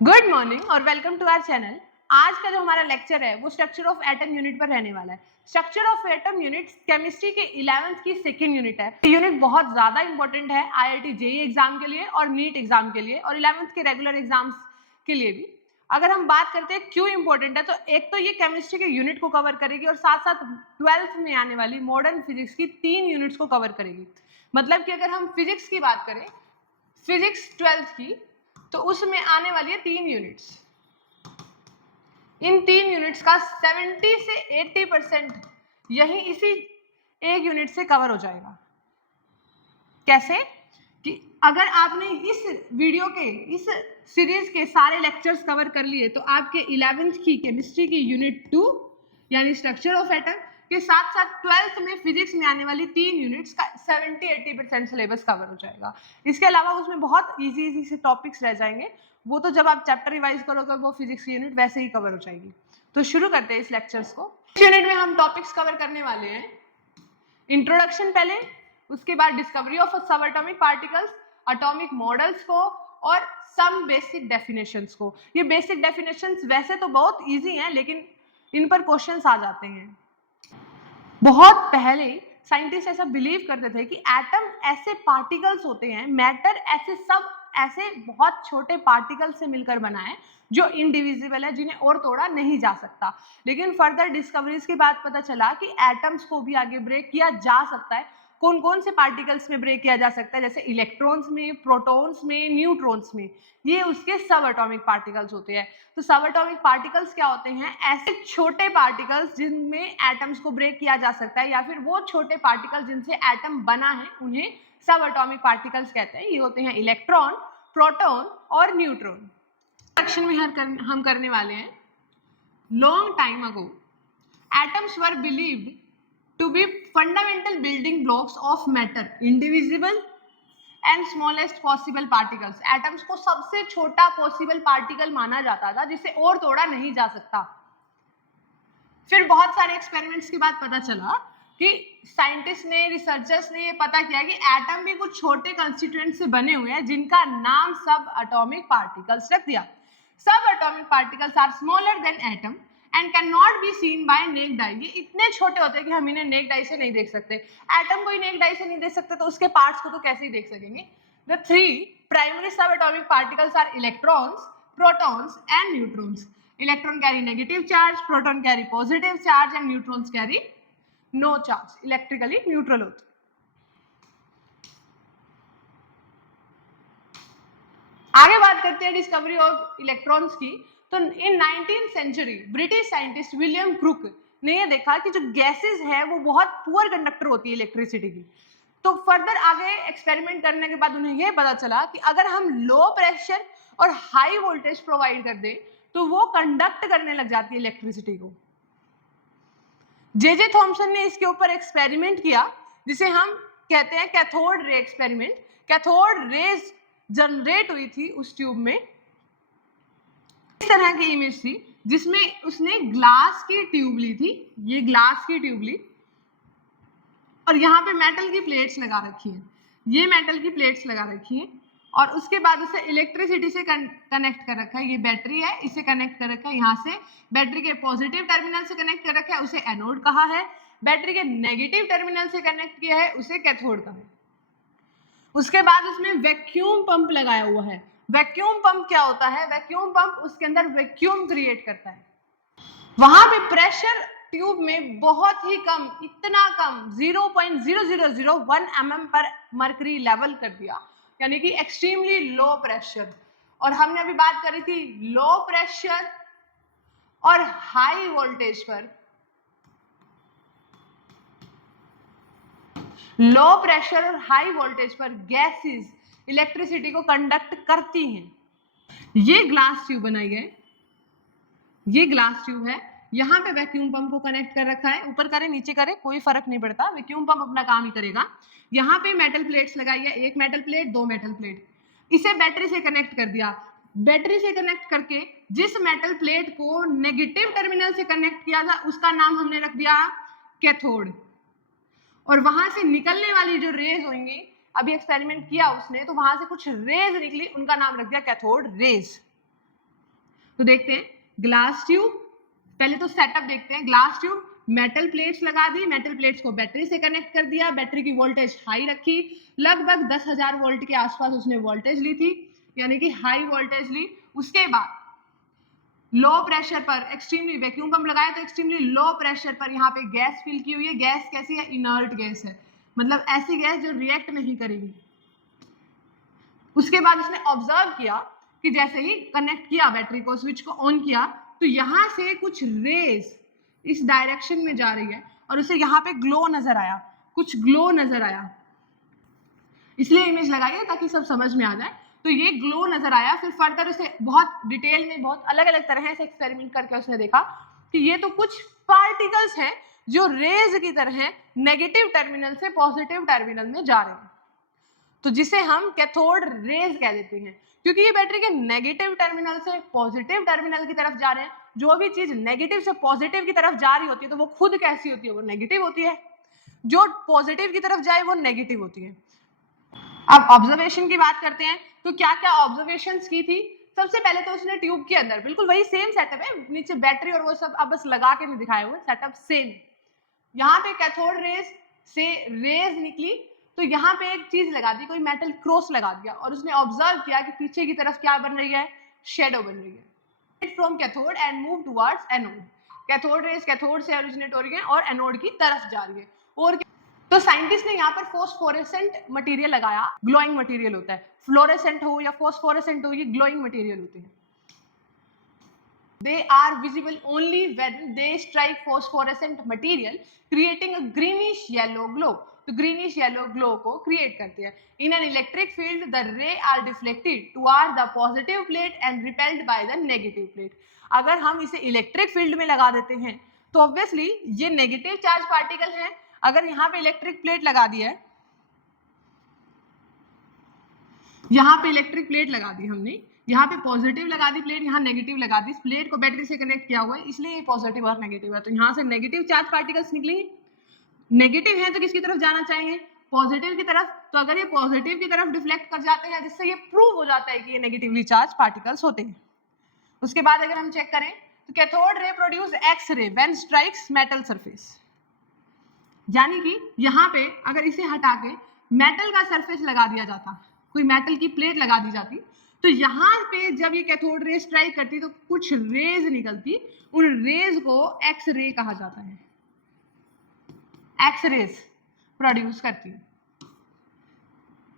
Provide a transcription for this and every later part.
Good morning और welcome to our channel. आज का जो हमारा लेक्चर है वो स्ट्रक्चर ऑफ एटम यूनिट पर रहने वाला है। Structure of atom unit chemistry के 11th की सेकेंड यूनिट है। ये यूनिट बहुत ज्यादा इंपॉर्टेंट है IIT JEE एग्जाम के लिए और नीट एग्जाम के लिए और 11th के रेगुलर एग्जाम्स के लिए भी। अगर हम बात करते हैं क्यों इंपॉर्टेंट है, तो एक तो ये केमिस्ट्री के यूनिट को कवर करेगी और साथ साथ 12th में आने वाली मॉडर्न फिजिक्स की 3 यूनिट्स को कवर करेगी। मतलब कि अगर हम फिजिक्स की बात करें, फिजिक्स 12th की, तो उसमें आने वाली है 3 यूनिट्स। इन 3 यूनिट्स का 70 से 80% यही इसी एक यूनिट से कवर हो जाएगा। कैसे कि अगर आपने इस वीडियो के इस सीरीज के सारे लेक्चर्स कवर कर लिए तो आपके 11th की केमिस्ट्री की यूनिट 2 यानी स्ट्रक्चर ऑफ एटम के साथ साथ 12th में फिजिक्स में आने वाली 3 यूनिट्स का 70-80% सिलेबस कवर हो जाएगा। इसके अलावा उसमें बहुत इजी से टॉपिक्स रह जाएंगे, वो तो जब आप चैप्टर रिवाइज करोगे वो फिजिक्स की यूनिट वैसे ही कवर हो जाएगी। तो शुरू करते हैं इस लेक्चर्स को। इस यूनिट में हम टॉपिक्स कवर करने वाले हैं इंट्रोडक्शन पहले, उसके बाद डिस्कवरी ऑफ सब एटॉमिक पार्टिकल्स, एटॉमिक मॉडल्स को और सम बेसिक डेफिनेशंस को। ये बेसिक डेफिनेशंस वैसे तो बहुत इजी हैं लेकिन इन पर क्वेश्चंस आ जाते हैं। बहुत पहले साइंटिस्ट ऐसा बिलीव करते थे कि एटम ऐसे पार्टिकल्स होते हैं, मैटर ऐसे बहुत छोटे पार्टिकल से मिलकर बना है जो इनडिविजिबल है, जिन्हें और तोड़ा नहीं जा सकता। लेकिन फर्दर डिस्कवरीज के बाद पता चला कि एटम्स को भी आगे ब्रेक किया जा सकता है। कौन कौन से पार्टिकल्स में ब्रेक किया जा सकता है, जैसे इलेक्ट्रॉन्स में, प्रोटॉन्स में, न्यूट्रॉन्स में। ये उसके सब एटॉमिक पार्टिकल्स होते हैं। तो सब एटॉमिक पार्टिकल्स क्या होते हैं? ऐसे छोटे पार्टिकल्स जिनमें एटम्स को ब्रेक किया जा सकता है, या फिर वो छोटे पार्टिकल्स जिनसे एटम बना है उन्हें सब एटॉमिक पार्टिकल्स कहते हैं। ये होते हैं इलेक्ट्रॉन, प्रोटॉन और न्यूट्रॉन। सेक्शन में हम करने वाले हैं long time ago atoms were believed to be fundamental building blocks of matter, indivisible and smallest possible particles। Atoms को सबसे छोटा पॉसिबल पार्टिकल माना जाता था जिसे और तोड़ा नहीं जा सकता। फिर बहुत सारे एक्सपेरिमेंट्स के बाद पता चला कि साइंटिस्ट ने, रिसर्चर्स ने ये पता किया कि एटम भी कुछ छोटे कंस्टिट्यूएंट से बने हुए हैं जिनका नाम सब एटॉमिक पार्टिकल्स रख दिया। Subatomic particles are smaller than atom and can not be seen by naked eye. ये इतने छोटे होते हैं कि हम इन्हें नेक्ड आई से नहीं देख सकते। एटम को ही नेक्ड आई से नहीं देख सकते तो उसके पार्ट्स को तो कैसे ही देख सकेंगे। The 3 primary subatomic particles are electrons, protons and neutrons. Electron carry negative charge, proton carry positive charge and neutrons carry no charge, electrically neutral होते। आगे बात करते हैं डिस्कवरी ऑफ इलेक्ट्रॉन्स की। तो in 19th century British scientist William Crook ने ये देखा कि जो गैसेस है वो बहुत पुअर कंडक्टर होती है इलेक्ट्रिसिटी की। तो फर्दर आगे एक्सपेरिमेंट करने के बाद उन्हें यह पता चला कि अगर हम लो प्रेशर और हाई वोल्टेज प्रोवाइड कर दें तो वो कंडक्ट करने लग जाती है इलेक्ट्रिसिटी को। जे थॉमसन ने इसके ऊपर एक्सपेरिमेंट किया जिसे हम कहते हैं cathode ray experiment. Cathode rays generate हुई थी उस ट्यूब में। इस तरह की इमेज थी जिसमें उसने ग्लास की ट्यूब ली थी, ये ग्लास की ट्यूब ली और यहाँ पे मेटल की प्लेट्स लगा रखी है, ये मेटल की प्लेट्स लगा रखी है और उसके बाद उसे इलेक्ट्रिसिटी से कनेक्ट कर रखा है। ये बैटरी है, इसे कनेक्ट कर रखा है, यहाँ से बैटरी के पॉजिटिव टर्मिनल से कनेक्ट कर रखा है, उसे एनोड कहा है। बैटरी के नेगेटिव टर्मिनल से कनेक्ट किया है, उसे कैथोड कहा है। उसके बाद उसमें वैक्यूम पंप लगाया हुआ है। वैक्यूम पंप क्या होता है? वैक्यूम पंप उसके अंदर वैक्यूम क्रिएट करता है। वहां पे प्रेशर ट्यूब में बहुत ही कम, इतना कम 0.0001 mm पर मर्करी लेवल कर दिया, यानी कि एक्सट्रीमली लो प्रेशर। और हमने अभी बात करी थी लो प्रेशर और हाई वोल्टेज पर। लो प्रेशर और हाई वोल्टेज पर गैसेस इलेक्ट्रिसिटी को कंडक्ट करती हैं। ये ग्लास ट्यूब बनाई है, ये ग्लास ट्यूब है, यहाँ पे वैक्यूम पंप को कनेक्ट कर रखा है। ऊपर करे नीचे करे कोई फर्क नहीं पड़ता, वैक्यूम पंप अपना काम ही करेगा। यहाँ पे मेटल प्लेट्स लगाई है, एक मेटल प्लेट, दो मेटल प्लेट। इसे बैटरी से कनेक्ट कर दिया। बैटरी से कनेक्ट करके जिस मेटल प्लेट को नेगेटिव टर्मिनल से कनेक्ट किया था उसका नाम हमने रख दिया कैथोड। और वहां से निकलने वाली जो रेज होंगी, अभी एक्सपेरिमेंट किया उसने तो वहां से कुछ रेज निकली, उनका नाम रख दिया कैथोड रेज। तो देखते हैं ग्लास ट्यूब, पहले तो सेटअप देखते हैं। ग्लास ट्यूब, मेटल प्लेट्स लगा दी, मेटल प्लेट्स को बैटरी से कनेक्ट कर दिया, बैटरी की वोल्टेज हाई रखी, लगभग 10,000 वोल्ट के आसपास उसने वोल्टेज ली थी, यानी कि हाई वोल्टेज ली। उसके बाद लो प्रेशर पर एक्सट्रीमली वैक्यूम पंप लगाया, तो एक्सट्रीमली लो प्रेशर पर यहाँ पे गैस फिल की हुई है। गैस कैसी है? इनर्ट गैस है, मतलब ऐसी गैस जो रिएक्ट नहीं करेगी। उसके बाद उसने ऑब्जर्व किया कि जैसे ही कनेक्ट किया बैटरी को, स्विच को ऑन किया, तो यहाँ से कुछ रेज इस डायरेक्शन में जा रही है और उसे यहाँ पे ग्लो नजर आया, कुछ ग्लो नजर आया, इसलिए इमेज लगाई है ताकि सब समझ में आ जाए। तो ये ग्लो नजर आया। फिर फर्दर उसे बहुत डिटेल में, बहुत अलग अलग तरह से एक्सपेरिमेंट करके उसने देखा कि ये तो कुछ पार्टिकल्स हैं जो रेज की तरह नेगेटिव टर्मिनल से पॉजिटिव टर्मिनल में जा रहे हैं, तो जिसे हम कैथोड रेज कह देते हैं, क्योंकि ये बैटरी के नेगेटिव टर्मिनल से पॉजिटिव टर्मिनल की तरफ जा रहे हैं। जो भी चीज नेगेटिव से पॉजिटिव की तरफ जा रही होती है तो वो खुद कैसी होती है? वो नेगेटिव होती है। जो पॉजिटिव की तरफ जाए वो नेगेटिव होती है। अब ऑब्जर्वेशन की बात करते हैं, तो क्या क्या ऑब्जर्वेशंस की थी? सबसे पहले तो उसने ट्यूब के अंदर, बिल्कुल वही सेम सेटअप है, नीचे बैटरी और वो सब अब बस लगा के नहीं दिखाए हुए, सेटअप सेम। यहाँ पे कैथोड रेज से रेज निकली, तो यहाँ पे एक चीज लगा दी, कोई मेटल क्रॉस लगा दिया, और उसने ऑब्जर्व किया कि पीछे की तरफ क्या बन रही है? शेडो बन रही है। From cathode and move towards anode, cathode rays cathode से ओरिजिनेट हो रही है और एनोड की तरफ जा रही है। और तो साइंटिस्ट ने यहाँ पर फोस्फोरेसेंट मटेरियल लगाया, ग्लोइंग मटेरियल होता है, फ्लोरेसेंट हो या फोस्फोरेसेंट हो, ये ग्लोइंग मटेरियल होते हैं। They are visible only when they strike phosphorescent material, creating a greenish yellow glow. तो greenish yellow glow को create करते हैं। In an electric field, the ray are deflected toward the positive plate and repelled by the negative plate. अगर हम इसे electric field में लगा देते हैं तो ऑब्वियसली ये नेगेटिव चार्ज पार्टिकल है। अगर यहाँ पे इलेक्ट्रिक प्लेट लगा दी है, यहाँ पे इलेक्ट्रिक प्लेट लगा दी हमने, यहाँ पे पॉजिटिव लगा दी प्लेट, यहाँ नेगेटिव लगा दी, प्लेट को बैटरी से कनेक्ट किया हुआ है, इसलिए ये पॉजिटिव और नेगेटिव है। तो यहाँ से नेगेटिव चार्ज पार्टिकल्स निकलेंगे। नेगेटिव है तो किसकी तरफ जाना चाहेंगे? पॉजिटिव की तरफ। तो अगर ये पॉजिटिव की तरफ डिफ्लेक्ट कर जाते हैं, जिससे ये प्रूव हो जाता है कि ये नेगेटिवली चार्ज पार्टिकल्स होते हैं। उसके बाद अगर हम चेक करें तो cathode ray produce X ray when strikes metal surface, यानी कि यहाँ पे अगर इसे हटा के मेटल का सरफेस लगा दिया जाता, कोई मेटल की प्लेट लगा दी जाती, तो यहाँ पे जब ये कैथोड रे स्ट्राइक करती तो कुछ रेज निकलती, उन रेज को एक्स रे कहा जाता है, एक्स रेज प्रोड्यूस करती है।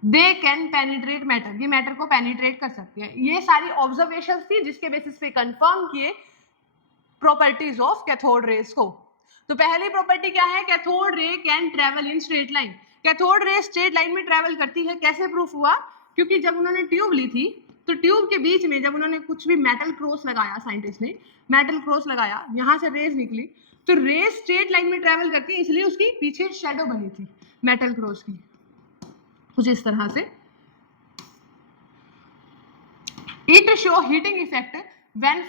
दे कैन पेनिट्रेट मैटर, ये मैटर को पेनिट्रेट कर सकती है। ये सारी ऑब्जर्वेशंस थी जिसके बेसिस पे कंफर्म किए प्रॉपर्टीज ऑफ कैथोड रेज को। तो पहली प्रॉपर्टी क्या है? Cathode ray can travel in straight line. Cathode ray straight line में ट्रेवल करती है। कैसे प्रूफ हुआ? क्योंकि जब उन्होंने ट्यूब ली थी तो ट्यूब के बीच में जब उन्होंने कुछ भी मेटल क्रॉस लगाया, साइंटिस्ट ने मेटल क्रॉस लगाया, यहाँ से रेज निकली, तो रेज स्ट्रेट लाइन में ट्रेवल करती है, इसलिए उसकी पीछे शेडो बनी थी मेटल क्रॉस की, कुछ इस तरह से। It show heating effect when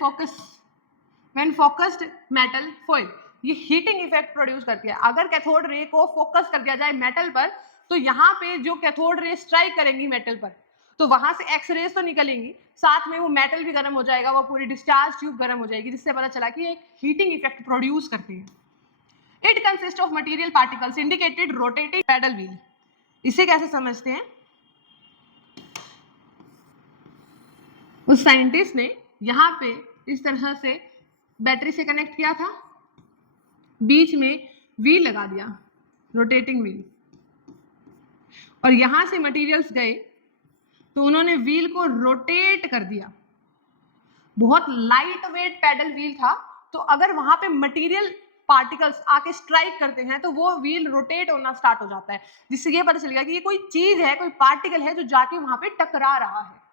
focused metal foil, ये हीटिंग इफेक्ट प्रोड्यूस करती है। अगर कैथोड रे को फोकस कर दिया जाए मेटल पर, तो यहाँ पे जो कैथोड रे स्ट्राइक करेंगी मेटल पर, तो वहां से एक्स रेज तो निकलेंगी, साथ में वो मेटल भी गर्म हो जाएगा, वो पूरी डिस्चार्ज ट्यूब गर्म हो जाएगी, जिससे पता चला कि एक हीटिंग इफेक्ट प्रोड्यूस करती है। It consist of material particles indicated rotating paddle wheel. इसे कैसे समझते हैं? उस साइंटिस्ट ने यहाँ पे इस तरह से बैटरी से कनेक्ट किया था, बीच में व्हील लगा दिया, रोटेटिंग व्हील, और यहां से मटेरियल्स गए तो उन्होंने व्हील को रोटेट कर दिया। बहुत लाइट वेट पैडल व्हील था, तो अगर वहां पे मटेरियल पार्टिकल्स आके स्ट्राइक करते हैं तो वो व्हील रोटेट होना स्टार्ट हो जाता है, जिससे ये पता चलेगा कि ये कोई चीज है, कोई पार्टिकल है जो जाके वहां पे टकरा रहा है।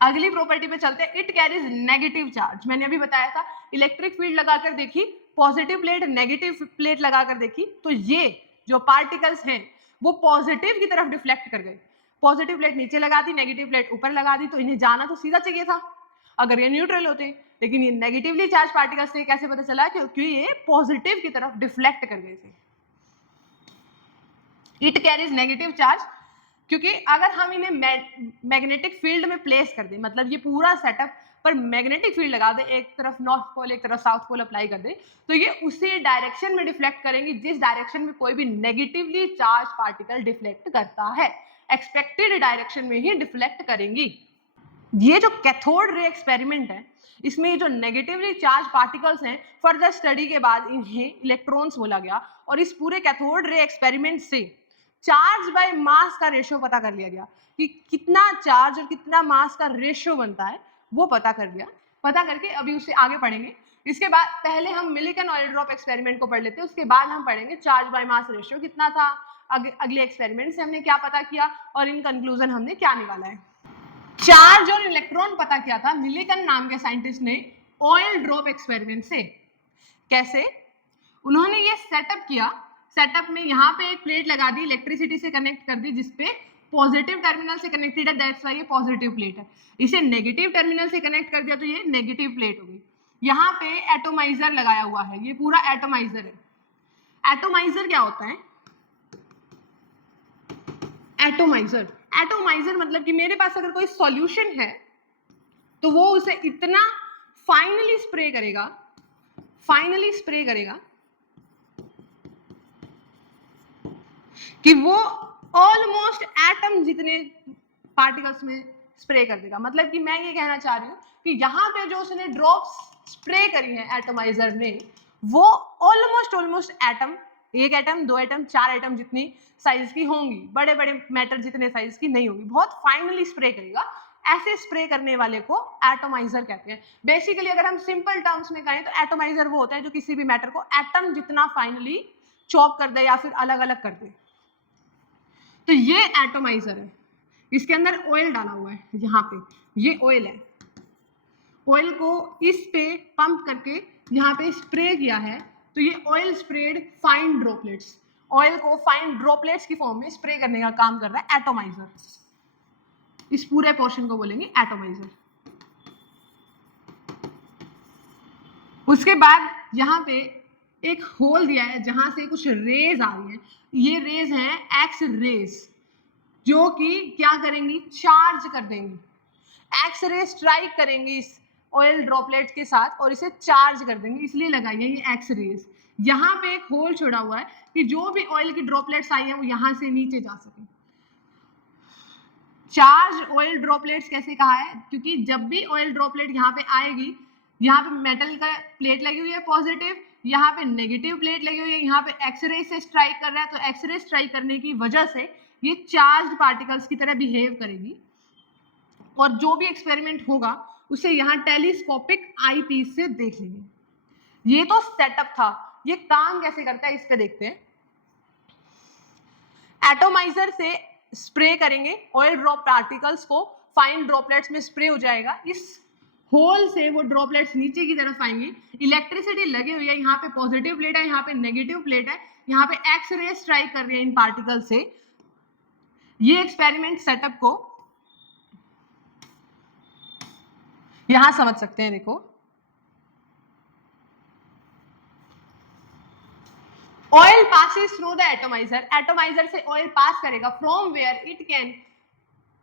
अगली प्रॉपर्टी पे चलते हैं। It carries negative charge. मैंने अभी बताया था, इलेक्ट्रिक फील्ड लगाकर देखी, पॉजिटिव प्लेट नेगेटिव प्लेट लगाकर देखी, तो ये जो पार्टिकल्स हैं वो पॉजिटिव की तरफ डिफ्लेक्ट कर गए। पॉजिटिव प्लेट नीचे लगा दी, नेगेटिव प्लेट ऊपर लगा दी, तो इन्हें जाना तो सीधा चाहिए था अगर ये न्यूट्रल होते, लेकिन ये नेगेटिवली चार्ज पार्टिकल्स थे। कैसे पता चला? क्योंकि ये पॉजिटिव की तरफ डिफ्लेक्ट कर गए थे। इट कैरीज नेगेटिव चार्ज, क्योंकि अगर हम इन्हें मैग्नेटिक फील्ड में प्लेस कर दें, मतलब ये पूरा सेटअप पर मैग्नेटिक फील्ड लगा दे, एक तरफ नॉर्थ पोल एक तरफ साउथ पोल अप्लाई कर दे, तो ये उसी डायरेक्शन में डिफ्लेक्ट करेंगी जिस डायरेक्शन में कोई भी नेगेटिवली चार्ज पार्टिकल डिफ्लेक्ट करता है, एक्सपेक्टेड डायरेक्शन में ही डिफ्लेक्ट करेंगी। ये जो कैथोड रे एक्सपेरिमेंट है, इसमें ये जो नेगेटिवली चार्ज पार्टिकल्स हैं, फर्दर स्टडी के बाद इन्हें इलेक्ट्रॉन्स बोला गया, और इस पूरे कैथोड रे एक्सपेरिमेंट से चार्ज बाय मास का रेशियो पता कर लिया गया कि कितना चार्ज और कितना मास का रेशियो बनता है, वो पता कर लिया। पता करके अभी उससे आगे पढ़ेंगे। इसके बाद पहले हम मिलिकन ऑयल ड्रॉप एक्सपेरिमेंट को पढ़ लेते हैं, उसके बाद हम पढ़ेंगे चार्ज बाय मास रेशियो कितना था, अगले एक्सपेरिमेंट से हमने क्या पता किया और इन कंक्लूजन हमने क्या निकाला है। चार्ज और इलेक्ट्रॉन पता किया था मिलिकन नाम के साइंटिस्ट ने ऑयल ड्रॉप एक्सपेरिमेंट से। कैसे? उन्होंने ये सेटअप किया, सेटअप में यहाँ पे एक प्लेट लगा दी, इलेक्ट्रिसिटी से कनेक्ट कर दी, जिसपे पॉजिटिव टर्मिनल से कनेक्टेड है, दैट्स व्हाई ये पॉजिटिव प्लेट है। इसे नेगेटिव टर्मिनल से कनेक्ट कर दिया तो ये नेगेटिव प्लेट हो गई। यहाँ पे एटोमाइजर लगाया हुआ है, ये पूरा एटोमाइजर है। एटोमाइजर क्या होता है? एटोमाइजर मतलब कि मेरे पास अगर कोई सॉल्यूशन है तो वो उसे इतना फाइनली स्प्रे करेगा कि वो ऑलमोस्ट एटम जितने पार्टिकल्स में स्प्रे कर देगा। मतलब कि मैं ये कहना चाह रही हूँ कि यहाँ पे जो उसने ड्रॉप्स स्प्रे करी है एटोमाइजर ने, वो ऑलमोस्ट एटम, एक एटम, दो एटम, चार एटम जितनी साइज की होंगी, बड़े बड़े मैटर जितने साइज की नहीं होगी, बहुत फाइनली स्प्रे करेगा। ऐसे स्प्रे करने वाले को एटोमाइजर कहते हैं। बेसिकली अगर हम सिंपल टर्म्स में कहें तो एटोमाइजर वो होता है जो किसी भी मैटर को एटम जितना फाइनली चॉप कर दे या फिर अलग अलग कर दे। तो ये एटोमाइजर है, इसके अंदर ऑयल डाला हुआ है, यहाँ पे ये ऑयल है। ऑयल को इस पे पंप करके यहाँ पे स्प्रे किया है, तो ये oil spread fine droplets, oil को फाइन ड्रॉपलेट्स की फॉर्म में स्प्रे करने का काम कर रहा है एटोमाइजर। इस पूरे पोर्शन को बोलेंगे एटोमाइजर। उसके बाद यहाँ पे एक होल दिया है जहां से कुछ रेज आ रही है, ये रेज हैं एक्स रेज, जो कि क्या करेंगी? चार्ज कर देंगी। एक्स रे स्ट्राइक करेंगी इस ऑयल ड्रॉपलेट के साथ और इसे चार्ज कर देंगे, इसलिए लगाई है ये एक्स रेज। यहाँ पे एक होल छोड़ा हुआ है कि जो भी ऑयल की ड्रॉपलेट्स आई है वो यहाँ से नीचे जा सके। चार्ज ऑयल ड्रॉपलेट्स कैसे कहा है? क्योंकि जब भी ऑयल ड्रॉपलेट यहाँ पे आएगी, यहाँ पे मेटल का प्लेट लगी हुई है पॉजिटिव, यहाँ पे नेगेटिव प्लेट लगी हुई है, यहाँ पे एक्सरे से स्ट्राइक कर रहा है, तो एक्सरे स्ट्राइक करने की वजह से ये चार्ज पार्टिकल्स की तरह बिहेव करेगी। और जो भी एक्सपेरिमेंट होगा उसे यहाँ टेलीस्कोपिक आई पीस से देख लेंगे। ये तो सेटअप था, ये काम कैसे करता है इस पे देखते हैं। एटोमाइजर से स्प्रे करेंगे ऑयल ड्रॉप पार्टिकल्स को, फाइन ड्रॉपलेट्स में स्प्रे हो जाएगा, इस होल से वो ड्रॉपलेट्स नीचे की तरफ आएंगे। इलेक्ट्रिसिटी लगी हुई है, यहाँ पे पॉजिटिव प्लेट है, यहाँ पे नेगेटिव प्लेट है, यहाँ पे एक्स रे स्ट्राइक कर रही है इन पार्टिकल से। ये एक्सपेरिमेंट सेटअप को यहां समझ सकते हैं, देखो oil passes through the atomiser, atomiser से ऑयल पास करेगा from where it can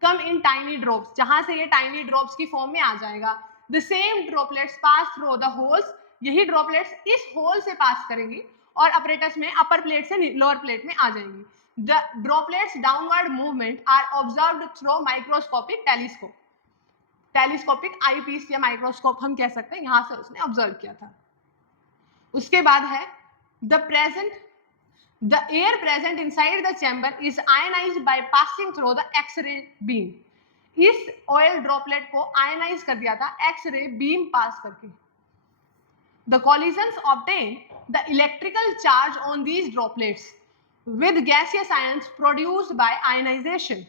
come in tiny drops, जहां से ये टाइनी ड्रॉप्स की फॉर्म में आ जाएगा। The same droplets pass through the holes, यही ड्रॉपलेट्स इस होल से पास करेंगी और अपरेटस में अपर प्लेट से लोअर प्लेट में आ जाएंगी। The droplets downward movement are observed through microscopic telescope, telescopic eyepiece या माइक्रोस्कोप हम कह सकते हैं, यहां से उसने ऑब्जर्व किया था। उसके बाद है the air present inside the chamber is ionized by passing through the X-ray beam. इस ऑयल ड्रॉपलेट को आयनाइज कर दिया था एक्स-रे बीम पास करके। The collisions obtain the electrical charge on these droplets with gaseous ions produced by ionization.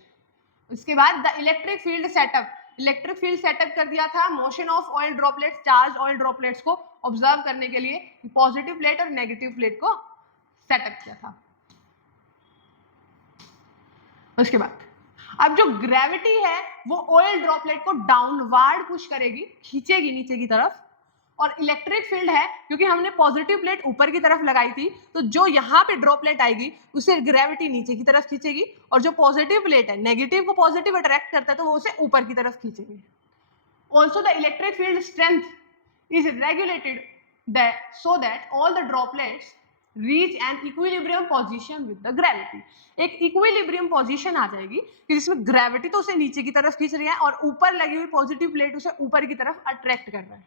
उसके बाद the electric field setup, electric field setup कर दिया था motion of oil droplets, charge oil droplets को observe करने के लिए पॉजिटिव प्लेट और नेगेटिव प्लेट को सेटअप किया था। उसके बाद अब जो ग्रेविटी है वो ऑयल ड्रॉपलेट को डाउनवर्ड पुश करेगी, खींचेगी नीचे की तरफ, और इलेक्ट्रिक फील्ड है क्योंकि हमने पॉजिटिव प्लेट ऊपर की तरफ लगाई थी, तो जो यहाँ पे ड्रॉपलेट आएगी उसे ग्रेविटी नीचे की तरफ खींचेगी, और जो पॉजिटिव प्लेट है नेगेटिव को पॉजिटिव अट्रैक्ट करता है तो वो उसे ऊपर की तरफ खींचेगी। Also the electric field strength is regulated so that all the droplets reach an equilibrium position with the gravity। एक इक्विलिब्रियम पोजीशन आ जाएगी कि जिसमें ग्रेविटी तो उसे नीचे की तरफ खींच रही है और ऊपर लगी हुई पॉजिटिव प्लेट उसे ऊपर की तरफ अट्रैक्ट कर रहा है।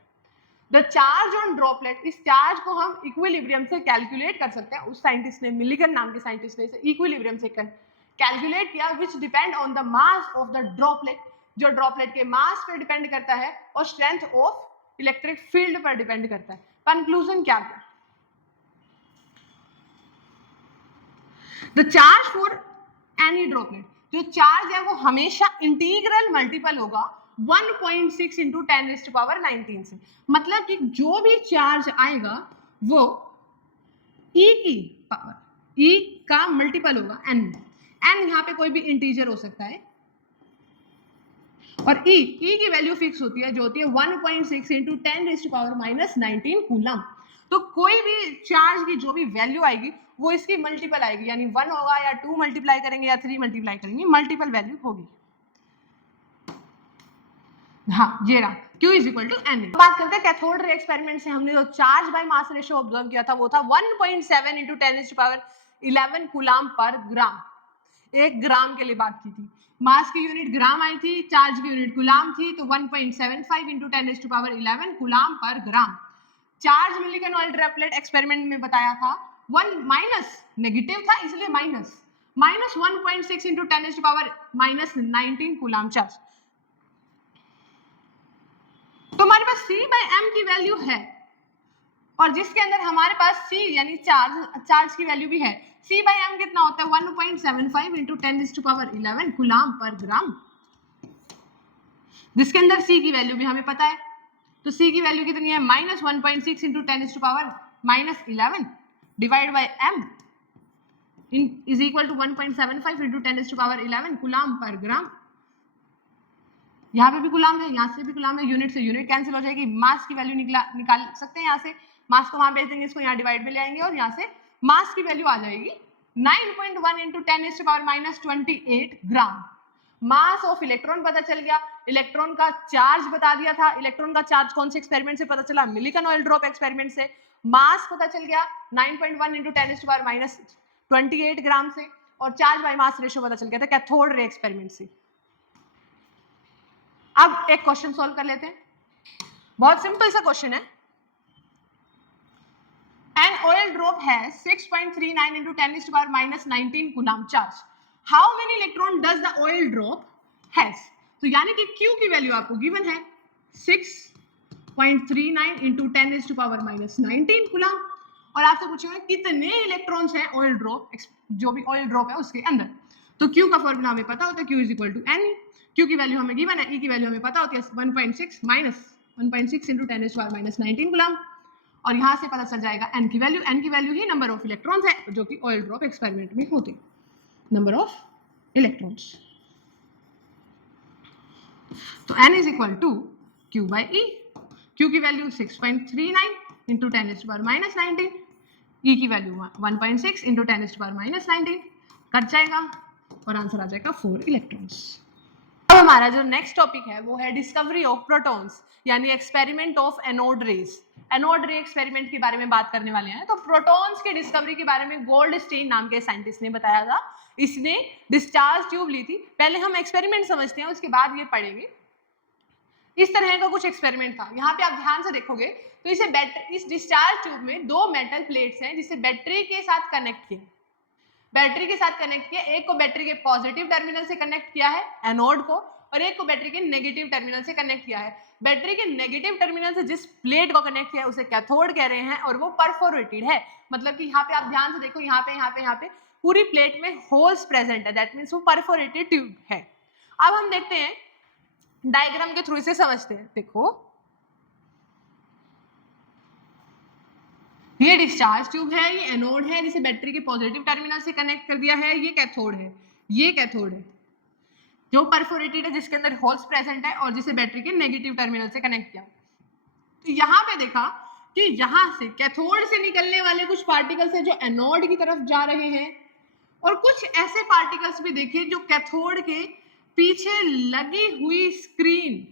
द चार्ज ऑन ड्रॉपलेट, इस चार्ज को हम इक्विलिब्रियम से कैलकुलेट कर सकते हैं। उस साइंटिस्ट ने, मिलिगन नाम के साइंटिस्ट ने इसे इक्विलिब्रियम से कैलकुलेट किया, विच depend on the mass of the droplet, जो ड्रॉपलेट के मास पर डिपेंड करता है और स्ट्रेंथ ऑफ इलेक्ट्रिक फील्ड पर डिपेंड करता है। कंक्लूजन क्या था? The charge for any droplet, जो चार्ज है वो हमेशा इंटीग्रल मल्टीपल होगा 1.6 इंटू 10⁻19 से। मतलब कि जो भी चार्ज आएगा वो e की पावर, e का मल्टीपल होगा n। n यहाँ पे कोई भी इंटीजर हो सकता है, और e की वैल्यू फिक्स होती है, जो होती है 1.6 इंटू 10⁻19 कूलम। तो कोई भी चार्ज की जो भी वैल्यू आएगी वो इसकी मल्टीपल आएगी, यानी 1 होगा या 2 मल्टीप्लाई करेंगे या 3 मल्टीप्लाई करेंगे, मल्टीपल वैल्यू होगी। हाँ, ये रहा Q is equal to N। बात करते हैं कैथोड रे एक्सपेरिमेंट से हमने जो charge by mass ratio observe किया था वो था 1.7 इंटू 10⁻11 कूलम पर ग्राम। 1 ग्राम के लिए बात की थी, मास की यूनिट ग्राम आई थी, चार्ज की यूनिट कूलम थी, तो 1.75 into 10⁻11 coulomb per gram. Charge Millikan oil droplet experiment में बताया था 1 माइनस नेगेटिव था इसलिए माइनस 1.6 इंटू 10⁻19 कूलम चार्ज। तो हमारे पास C बाय M की वैल्यू है, और जिसके अंदर हमारे पास C यानी चार्ज की वैल्यू भी है। C बाय M कितना होता है 1.75 इंटू 10⁻11 कूलम पर ग्राम, जिसके अंदर C की वैल्यू भी हमें पता है। तो C की वैल्यू कितनी है -1.6 into 10⁻11 divide by M is equal to 1.75 into 10⁻11 coulomb per gram. यहाँ पे भी कूलम है, यहाँ से भी कूलम है, यूनिट से यूनिट कैंसिल हो जाएगी, मास की वैल्यू निकाल सकते हैं। यहाँ से मास को वहां भेज देंगे, इसको यहाँ डिवाइड में ले आएंगे और यहाँ से मास की वैल्यू आ जाएगी 9.1 into 10⁻28 gram. Mass of electron पता चल गया, इलेक्ट्रॉन का चार्ज बता दिया था। इलेक्ट्रॉन का चार्ज कौन से एक्सपेरिमेंट से पता चला? मिलिकन ऑयल ड्रॉप एक्सपेरिमेंट से। मास पता चल गया 9.1 इंटू 10⁻28 ग्राम से, और चार्ज बाय मास रेशियो पता चल गया था कैथोड रे एक्सपेरिमेंट से। अब एक क्वेश्चन सॉल्व कर लेते हैं, बहुत सिंपल सा क्वेश्चन है। An oil drop has 6.39 into 10⁻19 coulomb charge. How many electron does the oil drop has? तो यानी कि Q की वैल्यू आपको गिवन है 6.39 into 10⁻19 कूलम, और आपसे पूछेगा कितने इलेक्ट्रॉन्स हैं ऑयल ड्रॉप, जो भी ऑयल ड्रॉप है उसके अंदर। तो Q का फॉर्मूला हमें पता होता है, Q is equal to N। Q की वैल्यू हमें गिवन है, E की वैल्यू हमें पता होती है 1.6 इंटू 10⁻19 कूलम, और यहाँ से पता चल जाएगा N की वैल्यू। N की वैल्यू ही नंबर ऑफ इलेक्ट्रॉन्स है जो कि ऑयल ड्रॉप एक्सपेरिमेंट में होते, नंबर ऑफ इलेक्ट्रॉन्स। तो N is equal to Q by E। Q की वैल्यू 6.39 इंटू 10⁻19, E की वैल्यू 1.6 इंटू 10⁻19 कट जाएगा और आंसर आ जाएगा 4 इलेक्ट्रॉन्स। अब हमारा जो नेक्स्ट टॉपिक है वो है डिस्कवरी ऑफ प्रोटॉन्स, यानी experiment of anode rays. Anode रे एक्सपेरिमेंट के बारे में बात करने वाले हैं। तो प्रोटॉन्स की डिस्कवरी के बारे में गोल्डस्टीन नाम के साइंटिस्ट ने बताया था। इसने डिस्चार्ज ट्यूब ली थी। पहले हम एक्सपेरिमेंट समझते हैं, उसके बाद ये पढ़ेंगे। इस तरह का कुछ एक्सपेरिमेंट था। यहाँ पे आप ध्यान से देखोगे तो इस डिस्चार्ज ट्यूब में 2 मेटल प्लेट्स हैं जिसे बैटरी के साथ कनेक्ट किया। बैटरी के साथ कनेक्ट किया, एक को बैटरी के पॉजिटिव टर्मिनल से कनेक्ट किया है एनोड को, और एक को बैटरी के नेगेटिव टर्मिनल से कनेक्ट किया है। बैटरी के नेगेटिव टर्मिनल से जिस प्लेट को कनेक्ट किया है उसे कैथोड कह रहे हैं, और वो परफोरेटेड है। मतलब कि यहाँ पे आप ध्यान से देखो, यहाँ पे पूरी प्लेट में होल्स प्रेजेंट है, दैट मीन्स वो परफोरेटेड ट्यूब है। अब हम देखते हैं डायग्राम के थ्रू इसे समझते हैं। देखो ये डिस्चार्ज ट्यूब है, ये एनोड है जिसे बैटरी के पॉजिटिव टर्मिनल से कनेक्ट कर दिया है, ये कैथोड है, ये कैथोड है जो परफोरेटेड है जिसके अंदर होल्स प्रेजेंट है और जिसे बैटरी के नेगेटिव टर्मिनल से कनेक्ट किया। तो यहाँ पे देखा कि यहाँ से कैथोड से निकलने वाले कुछ पार्टिकल्स हैं जो एनोड की तरफ जा रहे हैं, और कुछ ऐसे पार्टिकल्स भी देखे जो कैथोड के पीछे लगी हुई स्क्रीन,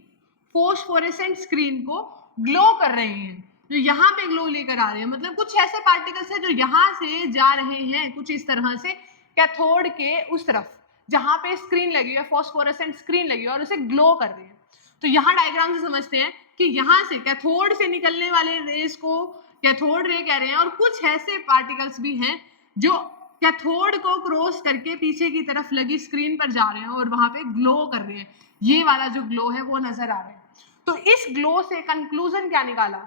फोस्फोरेसेंट स्क्रीन को ग्लो कर रहे हैं, जो यहाँ पे ग्लो लेकर आ रहे हैं। मतलब कुछ ऐसे पार्टिकल्स हैं जो यहाँ से जा रहे हैं कुछ इस तरह से कैथोड के उस तरफ जहाँ पे स्क्रीन लगी है, फोस्फोरेसेंट स्क्रीन लगी है, और उसे ग्लो कर रहे हैं। तो यहाँ डायग्राम से समझते हैं कि यहाँ से कैथोड से निकलने वाले रेस को कैथोड रे कह रहे हैं, और कुछ ऐसे पार्टिकल्स भी हैं जो कैथोड को क्रॉस करके पीछे की तरफ लगी स्क्रीन पर जा रहे हैं और वहां पे ग्लो कर रहे हैं। ये वाला जो ग्लो है वो नजर आ रहा है। तो इस ग्लो से कंक्लूजन क्या निकाला?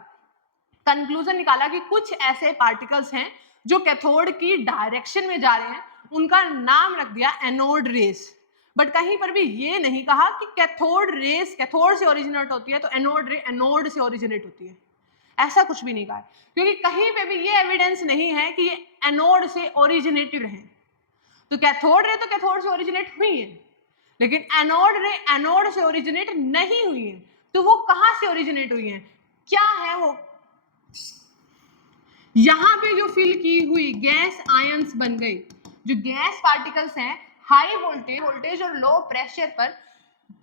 कंक्लूजन निकाला कि कुछ ऐसे पार्टिकल्स हैं जो कैथोड की डायरेक्शन में जा रहे हैं, उनका नाम रख दिया एनोड रेस। बट कहीं पर भी ये नहीं कहा कि कैथोड रेस कैथोड से ओरिजिनेट होती है तो एनोड रे एनोड से ओरिजिनेट होती है, ऐसा कुछ भी नहीं कहा, क्योंकि कहीं पे भी ये एविडेंस नहीं है कि ये एनोड से ओरिजिनेटिव रहे। तो कैथोड रे तो कैथोड से ओरिजिनेट हुई है, लेकिन एनोड रे एनोड से ओरिजिनेट नहीं हुई है। तो वो कहां से ओरिजिनेट हुई है, क्या है वो? यहां पे जो फिल की हुई गैस आयंस बन गई, जो गैस पार्टिकल्स हैं हाई वोल्टेज और लो प्रेशर पर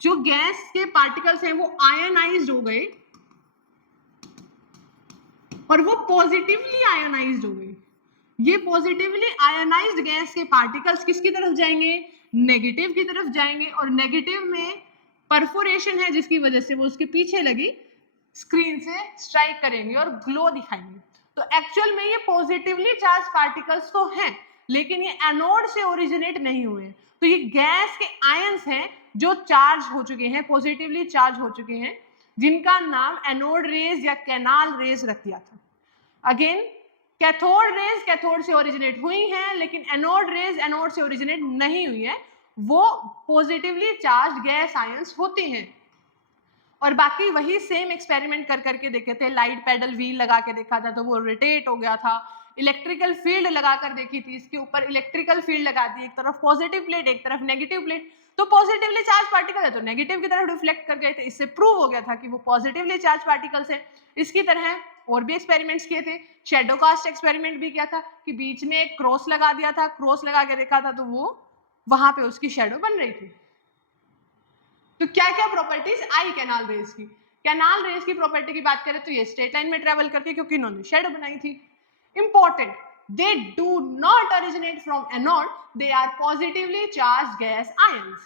जो गैस के पार्टिकल्स हैं वो आयनाइज्ड हो गए और वो पॉजिटिवली आयनाइज्ड हो गए। ये पॉजिटिवली आयनाइज्ड गैस के पार्टिकल्स किसकी तरफ जाएंगे? नेगेटिव की तरफ जाएंगे, और नेगेटिव में परफोरेशन है जिसकी वजह से वो उसके पीछे लगी स्क्रीन से स्ट्राइक करेंगे और ग्लो दिखाएंगे। तो एक्चुअल में ये पॉजिटिवली चार्ज पार्टिकल्स तो हैं, लेकिन ये एनोड से ओरिजिनेट नहीं हुए। तो ये गैस के आयंस हैं जो चार्ज हो चुके हैं, पॉजिटिवली चार्ज हो चुके हैं, जिनका नाम एनोड रेज या कैनाल रेज रख दिया था। अगेन कैथोड रेज कैथोड से ओरिजिनेट हुई हैं, लेकिन एनोड रेज एनोड से ओरिजिनेट नहीं हुई है, वो पॉजिटिवली चार्ज गैस आयंस होती हैं। और बाकी वही सेम एक्सपेरिमेंट कर करके देखे थे, लाइट पेडल व्हील लगा के देखा था तो वो रोटेट हो गया था, इलेक्ट्रिकल फील्ड लगाकर देखी थी, इसके ऊपर इलेक्ट्रिकल फील्ड लगा दी, एक तरफ पॉजिटिव प्लेट एक तरफ नेगेटिव प्लेट, तो पॉजिटिवली चार्ज पार्टिकल है तो नेगेटिव की तरफ रिफ्लेक्ट कर गए थे। इससे प्रूव हो गया था कि वो पॉजिटिवली चार्ज पार्टिकल्स हैं। इसकी तरह और भी एक्सपेरिमेंट्स किए थे, शेडो कास्ट एक्सपेरिमेंट भी किया था कि बीच में एक क्रॉस लगा दिया था, क्रॉस लगा के देखा था तो वो वहां पे उसकी शेडो बन रही थी। तो क्या क्या प्रॉपर्टीज आई कैनाल रेज की? कैनाल रेज की प्रॉपर्टी की बात करें तो ये स्ट्रेट लाइन में ट्रेवल करती है क्योंकि इन्होंने शेडो बनाई थी। Important, they do not originate from anode, they are positively charged gas ions.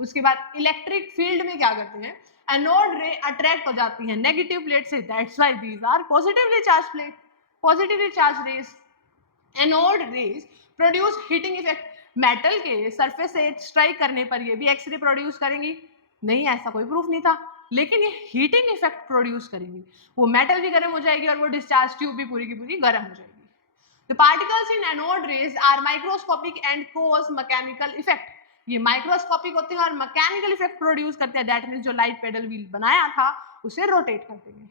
उसके बाद इलेक्ट्रिक फील्ड में क्या करते हैं, एनोड रे अट्रैक्ट हो जाती है नेगेटिव प्लेट से, that's why these are positively charged plate, positively charged rays. Anode rays produce heating effect, metal के सरफेस से स्ट्राइक करने पर ये भी एक्सरे प्रोड्यूस करेंगी? नहीं, ऐसा कोई प्रूफ नहीं था, लेकिन ये हीटिंग इफेक्ट प्रोड्यूस करेंगी, वो मेटल भी गर्म हो जाएगी और वो डिस्चार्ज ट्यूब भी पूरी की पूरी गर्म हो जाएगी। The particles in anode rays are microscopic and cause mechanical effect. ये माइक्रोस्कोपिक होते हैं और मैकेनिकल इफेक्ट प्रोड्यूस करते हैं, दैट मींस जो लाइट पेडल व्हील बनाया था उसे रोटेट कर देंगे।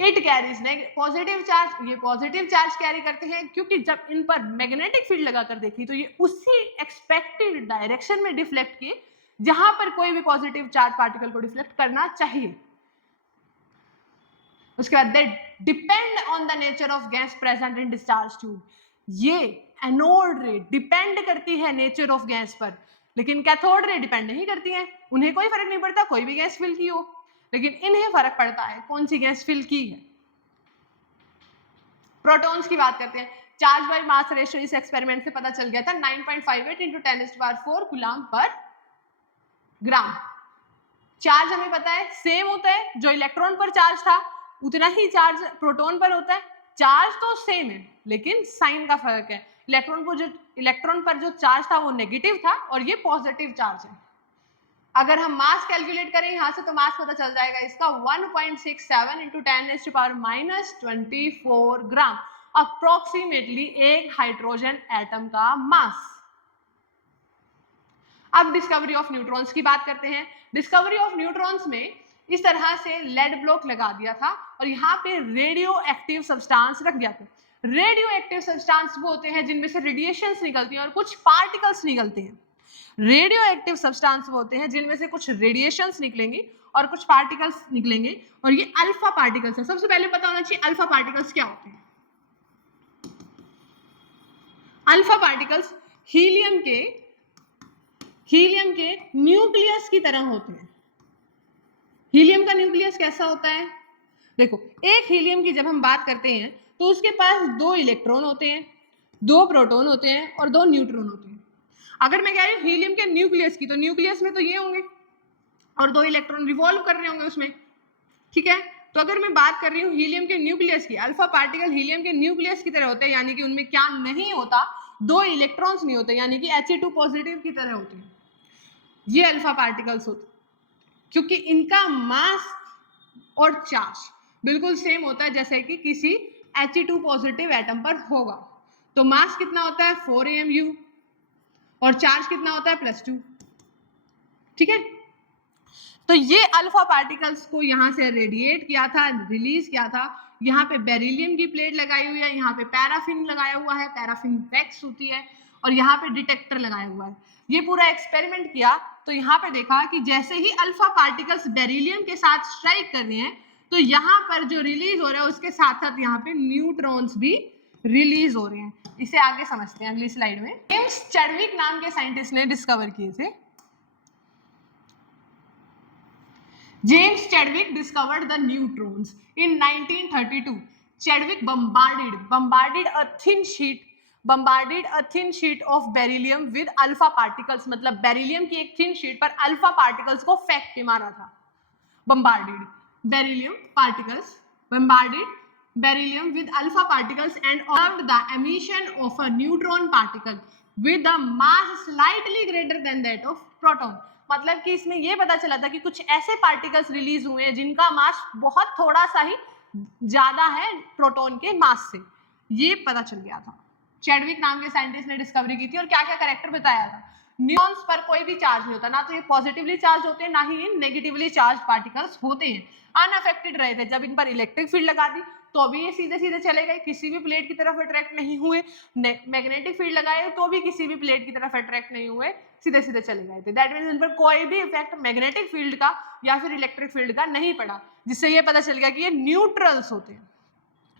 इट कैरीज पॉजिटिव चार्ज, ये पॉजिटिव चार्ज कैरी करते हैं क्योंकि जब इन पर मैग्नेटिक फील्ड लगाकर देखी तो ये उसी एक्सपेक्टेड डायरेक्शन में डिफ्लेक्ट किए जहां पर कोई भी पॉजिटिव चार्ज पार्टिकल को डिफ्लेक्ट करना चाहिए। उसके बाद they depend on the nature of gas present in discharge tube, ये एनोड रे डिपेंड करती है नेचर ऑफ गैस पर, लेकिन कैथोड रे डिपेंड नहीं करती है, उन्हें कोई फर्क नहीं पड़ता कोई भी गैस फिल की हो, लेकिन इन्हें फर्क पड़ता है कौन सी गैस फिल की है। प्रोटॉन्स की बात करते हैं, चार्ज बाय मास रेशियो इस एक्सपेरिमेंट से पता चल गया था 9.58 into 10⁴ coulomb per gram. Charge हमें पता है सेम होता है, जो इलेक्ट्रॉन पर चार्ज था उतना ही चार्ज प्रोटॉन पर होता है, चार्ज तो सेम है लेकिन साइन का फर्क है, इलेक्ट्रॉन पर जो चार्ज था वो नेगेटिव था और ये पॉजिटिव चार्ज है। अगर हम मास कैलकुलेट करें यहाँ से तो मास पता चल जाएगा इसका 1.67 into 10⁻24 ग्राम, अप्रोक्सीमेटली एक हाइड्रोजन एटम का मास। अब डिस्कवरी ऑफ न्यूट्रॉन्स की बात करते हैं। डिस्कवरी ऑफ न्यूट्रॉन्स में इस तरह से लेड ब्लॉक लगा दिया था और यहाँ पे रेडियो एक्टिव सब्सटेंस रख दिया था। रेडियो एक्टिव सब्सटेंस वो होते हैं जिनमें से रेडिएशंस निकलती हैं और कुछ पार्टिकल्स निकलते हैं। रेडियो एक्टिव सब्सटेंस वो होते हैं जिनमें से कुछ रेडिएशंस निकलेंगी और कुछ पार्टिकल्स निकलेंगे और ये अल्फा पार्टिकल्स है। सबसे पहले पता होना चाहिए अल्फा पार्टिकल्स क्या होते हैं। अल्फा पार्टिकल्स हीलियम के न्यूक्लियस की तरह होते हैं। हीलियम का न्यूक्लियस कैसा होता है? देखो, एक हीलियम की जब हम बात करते हैं तो उसके पास 2 इलेक्ट्रॉन होते हैं, 2 प्रोटॉन होते हैं और 2 न्यूट्रॉन होते हैं। अगर मैं कह रही हूँ हीलियम के न्यूक्लियस की, तो न्यूक्लियस में तो ये होंगे और 2 इलेक्ट्रॉन रिवॉल्व कर रहे होंगे उसमें, ठीक है। तो अगर मैं बात कर रही हूँ हीलियम के न्यूक्लियस की, अल्फा पार्टिकल हीलियम के न्यूक्लियस की तरह होते हैं, यानी कि उनमें क्या नहीं होता, 2 इलेक्ट्रॉन्स नहीं होते, यानी कि He2 पॉजिटिव की तरह होते हैं। ये अल्फा पार्टिकल्स होते हैं क्योंकि इनका मास और चार्ज बिल्कुल सेम होता है जैसे कि किसी He2 पॉजिटिव एटम पर होगा। तो मास कितना होता है 4 AMU और चार्ज कितना होता है +2, ठीक है। तो ये अल्फा पार्टिकल्स को यहाँ से रेडिएट किया था, रिलीज किया था। यहाँ पे बेरिलियम की प्लेट लगाई हुई है, यहाँ पे पैराफिन लगाया हुआ है, पैराफिन वैक्स होती है, और यहाँ पे डिटेक्टर लगाया हुआ है। ये पूरा एक्सपेरिमेंट किया तो यहाँ पे देखा कि जैसे ही अल्फा पार्टिकल्स बेरिलियम के साथ स्ट्राइक कर रहे हैं तो यहाँ पर जो रिलीज हो रहा है उसके साथ साथ यहाँ पे न्यूट्रॉन्स भी रिलीज हो रहे हैं। इसे आगे समझते हैं अगली स्लाइड में। जेम्स चैडविक नाम के साइंटिस्ट ने डिस्कवर किए थे। James Chadwick discovered the neutrons in 1932. Chadwick bombarded a thin sheet of beryllium with alpha particles. मतलब बेरिलियम की एक थिन शीट पर अल्फा पार्टिकल्स को फेंक के मारा था। bombarded beryllium with alpha particles and observed the emission of a neutron particle with a mass slightly greater than that of proton. मतलब कि इसमें ये पता चला था कि कुछ ऐसे पार्टिकल्स रिलीज हुए हैं जिनका मास बहुत थोड़ा सा ही ज्यादा है प्रोटॉन के मास से, ये पता चल गया था। चैडविक नाम के साइंटिस्ट ने डिस्कवरी की थी और क्या क्या कैरेक्टर बताया था। न्यूट्रॉन्स पर कोई भी चार्ज नहीं होता, ना तो ये पॉजिटिवली चार्ज होते हैं ना ही ये नेगेटिवली चार्ज पार्टिकल्स होते हैं, अनअफेक्टेड रहे थे। जब इन पर इलेक्ट्रिक फील्ड लगा दी तो भी ये सीधे सीधे चले गए, किसी भी प्लेट की तरफ अट्रैक्ट नहीं हुए। मैग्नेटिक फील्ड लगाए तो भी किसी भी प्लेट की तरफ अट्रैक्ट नहीं हुए, सीधे सीधे चले गए थे। दैट मीन्स इन पर कोई भी इफेक्ट मैग्नेटिक फील्ड का या फिर इलेक्ट्रिक फील्ड का नहीं पड़ा, जिससे ये पता चल गया कि ये न्यूट्रल्स होते हैं।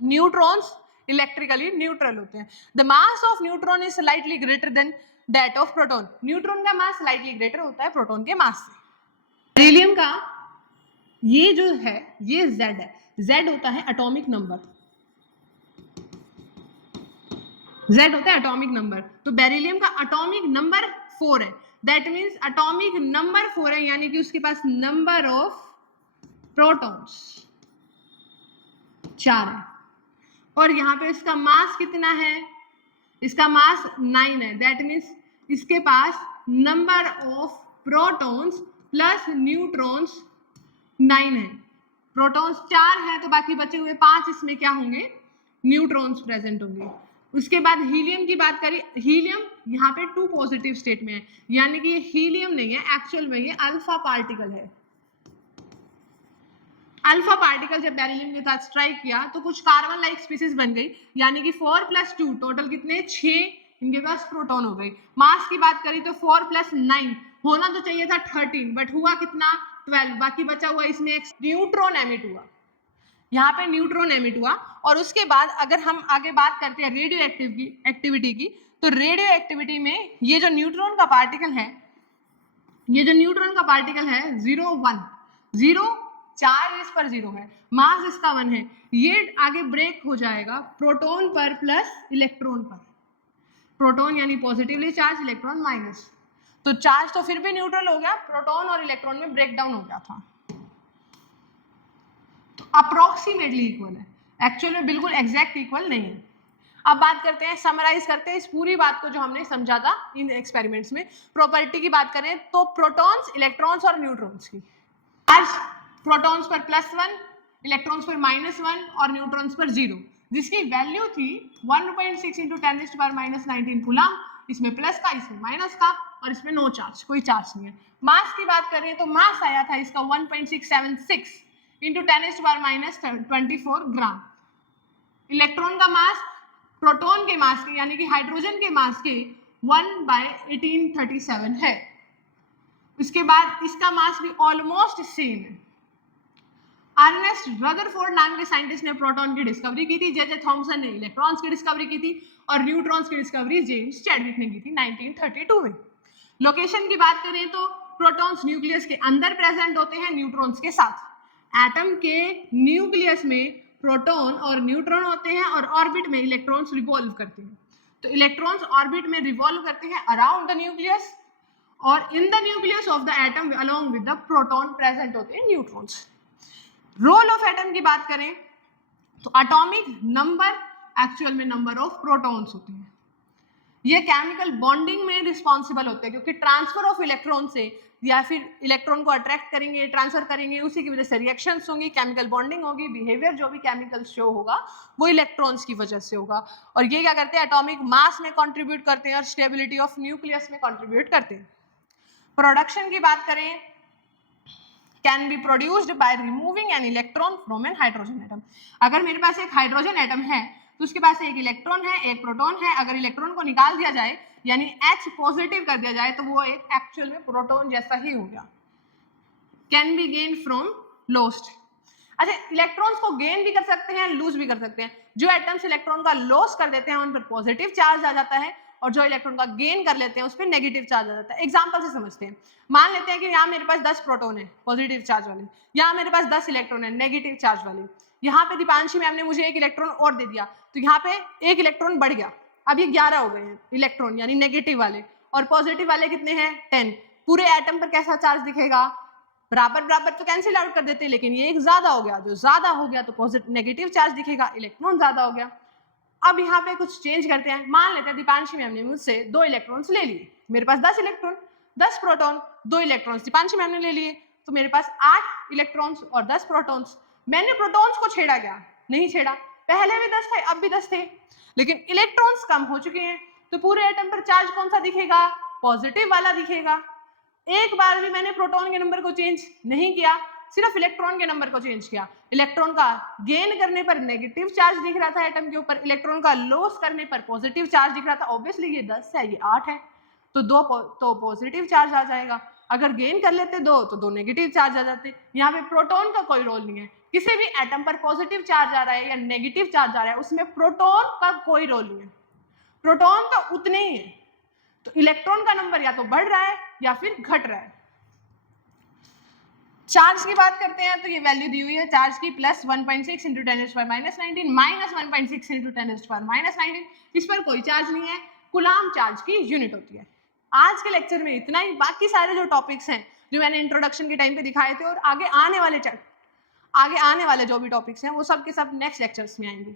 न्यूट्रॉन्स इलेक्ट्रिकली न्यूट्रल होते हैं। The mass of neutron is slightly greater than that of proton. Neutron का मास स्लाइटली ग्रेटर होता है प्रोटॉन के मास से। बेरिलियम का ये जो है ये Z है, Z होता है एटॉमिक नंबर, Z होता है एटॉमिक नंबर। तो बेरिलियम का एटॉमिक नंबर 4 है, दैट मीन्स एटॉमिक नंबर 4 है, यानी कि उसके पास नंबर ऑफ प्रोटॉन्स 4 है। और यहाँ पे इसका मास कितना है? इसका मास 9 है, दैट मीन्स इसके पास number of protons plus neutrons 9 है। प्रोटॉन्स 4 है तो बाकी बचे हुए 5 इसमें क्या होंगे? न्यूट्रॉन्स प्रेजेंट होंगे। उसके बाद हीलियम की बात करें, हीलियम यहाँ पे 2 पॉजिटिव स्टेट में है, यानी कि ये हीलियम नहीं है, एक्चुअल में ये अल्फा पार्टिकल है। अल्फा पार्टिकल जब बेरिलियम के साथ स्ट्राइक किया तो कुछ कार्बन लाइक स्पीसीज बन गई, यानी कि 4 + 2 टोटल कितने? 6 इनके पास प्रोटॉन हो गई। मास की बात करी तो 4 + 9 होना तो चाहिए था 13, बट हुआ कितना? 12। बाकी बचा हुआ इसमें एक न्यूट्रॉन एमिट हुआ, यहाँ पे न्यूट्रॉन एमिट हुआ। और उसके बाद अगर हम आगे बात करते हैं रेडियो एक्टिविटी की, तो रेडियो एक्टिविटी में ये जो न्यूट्रॉन का पार्टिकल है, ये जो न्यूट्रॉन का पार्टिकल है 0 1 0 चार्ज इस पर 0 है, मास इसका 1 है, ये आगे ब्रेक हो जाएगा प्रोटॉन पर प्लस इलेक्ट्रॉन पर। प्रोटॉन यानी पॉजिटिवली चार्ज, इलेक्ट्रॉन माइनस, तो चार्ज तो फिर भी न्यूट्रल हो गया, प्रोटॉन और इलेक्ट्रॉन में ब्रेक डाउन हो गया था। तो अप्रोक्सीमेटली इक्वल है, एक्चुअल में बिल्कुल एग्जैक्ट इक्वल नहीं है। अब बात करते हैं, समराइज करते हैं इस पूरी बात को जो हमने समझा था इन एक्सपेरिमेंट्स में। प्रॉपर्टी की बात करें तो प्रोटॉन्स, इलेक्ट्रॉन्स और न्यूट्रॉन्स की चार्ज प्रोटॉन्स पर +1, इलेक्ट्रॉन्स पर -1 और न्यूट्रॉन्स पर 0, जिसकी वैल्यू थी 1.6 × 10⁻⁻19 कूलम। इसमें प्लस का, इसमें माइनस का, और इसमें नो चार्ज, कोई चार्ज नहीं है। मास की बात करें तो मास आया था इसका 1.676 × 10⁻24 ग्राम। इलेक्ट्रॉन का मास प्रोटॉन के मास के यानी कि हाइड्रोजन के मास के 1/1837 है। इसके बाद इसका मास भी ऑलमोस्ट सेम है, अर्नेस्ट रदरफोर्ड नाम के साइंटिस्ट ने प्रोटॉन की डिस्कवरी की थी, जे थॉमसन ने इलेक्ट्रॉन्स की डिस्कवरी की थी और न्यूट्रॉन्स की डिस्कवरी जेम्स चैडविक ने की थी 1932 में। लोकेशन की बात करें तो प्रोटॉन्स न्यूक्लियस के अंदर प्रेजेंट होते हैं न्यूट्रॉन्स के साथ। एटम के न्यूक्लियस में प्रोटॉन और न्यूट्रॉन होते हैं और ऑर्बिट में इलेक्ट्रॉन्स रिवॉल्व करते हैं। तो इलेक्ट्रॉन्स ऑर्बिट में रिवॉल्व करते हैं अराउंड द न्यूक्लियस और in the nucleus of the atom along with the proton present होते हैं न्यूट्रॉन्स। रोल ऑफ एटम की बात करें तो एटॉमिक नंबर एक्चुअल में नंबर ऑफ प्रोटॉन्स होते हैं। ये केमिकल बॉन्डिंग में रिस्पॉन्सिबल होते हैं क्योंकि ट्रांसफर ऑफ इलेक्ट्रॉन से या फिर इलेक्ट्रॉन को अट्रैक्ट करेंगे, ट्रांसफर करेंगे, उसी की वजह से रिएक्शंस होंगी, केमिकल बॉन्डिंग होगी, बिहेवियर जो भी केमिकल शो होगा वो इलेक्ट्रॉन्स की वजह से होगा। और ये क्या करते हैं, एटॉमिक मास में कंट्रीब्यूट करते हैं और स्टेबिलिटी ऑफ न्यूक्लियस में कंट्रीब्यूट करते हैं। प्रोडक्शन की बात करें, can be produced by removing an electron from an hydrogen atom. अगर मेरे पास एक हाइड्रोजन एटम है तो उसके पास एक इलेक्ट्रॉन है, एक प्रोटॉन है, अगर इलेक्ट्रॉन को निकाल दिया जाए यानी H पॉजिटिव कर दिया जाए तो वो एक एक्चुअल में प्रोटॉन जैसा ही हो गया। Can be gain from lost. अच्छा, इलेक्ट्रॉन्स को गेन भी कर सकते हैं, लूज भी कर सकते हैं। जो एटम्स इलेक्ट्रॉन का लॉस कर देते हैं उन पर पॉजिटिव चार्ज आ जाता है और जो इलेक्ट्रॉन का गेन कर लेते हैं उस पर नेगेटिव चार्ज आ जाता है। एग्जांपल से समझते हैं, मान लेते हैं कि यहाँ मेरे पास 10 प्रोटॉन है पॉजिटिव चार्ज वाले, यहाँ मेरे पास 10 इलेक्ट्रॉन है नेगेटिव चार्ज वाले। यहाँ पे दीपांशी मैम ने मुझे एक इलेक्ट्रॉन और दे दिया तो यहाँ पे एक इलेक्ट्रॉन बढ़ गया, अब ये 11 हो गए हैं इलेक्ट्रॉन यानी नेगेटिव वाले, और पॉजिटिव वाले कितने हैं 10। पूरे एटम पर कैसा चार्ज दिखेगा, बराबर बराबर तो कैंसिल आउट कर देते हैं, लेकिन ये एक ज्यादा हो गया, जो ज्यादा हो गया तो पॉजिटिव नेगेटिव चार्ज दिखेगा, इलेक्ट्रॉन ज्यादा हो गया। अब यहाँ पे कुछ चेंज करते हैं, मान लेते हैं दीपांशी मैम ने मुझसे 2 इलेक्ट्रॉन्स ले लिए, मेरे पास 10 electron 10 proton 2 electrons Deepanshi ma'am ने ले लिए, तो मेरे पास 8 इलेक्ट्रॉन्स और 10 प्रोटॉन्स। मैंने प्रोटॉन्स को छेड़ा क्या, नहीं छेड़ा, पहले भी 10 थे अब भी 10 थे, लेकिन इलेक्ट्रॉन्स कम हो चुके हैं तो पूरे एटम पर चार्ज कौन सा दिखेगा, पॉजिटिव वाला दिखेगा। एक बार भी मैंने प्रोटॉन के नंबर को चेंज नहीं किया, सिर्फ इलेक्ट्रॉन के नंबर को चेंज किया। इलेक्ट्रॉन का गेन करने पर नेगेटिव चार्ज दिख रहा था एटम के ऊपर, इलेक्ट्रॉन का लॉस करने पर पॉजिटिव चार्ज दिख रहा था। ऑब्वियसली ये 10 है ये 8 है तो 2 तो पॉजिटिव चार्ज आ जाएगा, अगर गेन कर लेते 2 तो 2 नेगेटिव चार्ज आ जाते। यहाँ पे प्रोटॉन का कोई रोल नहीं है, किसी भी एटम पर पॉजिटिव चार्ज आ रहा है या नेगेटिव चार्ज आ रहा है उसमें प्रोटॉन का कोई रोल नहीं है, प्रोटॉन तो उतने ही है। तो इलेक्ट्रॉन का नंबर या तो बढ़ रहा है या फिर घट रहा है। चार्ज की बात करते हैं तो ये वैल्यू दी हुई है चार्ज की, प्लस 1.6 इंटू 10⁻⁻19 माइनस 1.6 इंटू 10⁻⁻19। इस पर कोई चार्ज नहीं है, कूलाम चार्ज की यूनिट होती है। आज के लेक्चर में इतना ही, बाकी सारे जो टॉपिक्स हैं जो मैंने इंट्रोडक्शन के टाइम पे दिखाए थे और आगे आने वाले जो भी टॉपिक्स हैं वो सब के सब नेक्स्ट लेक्चर्स में आएंगे।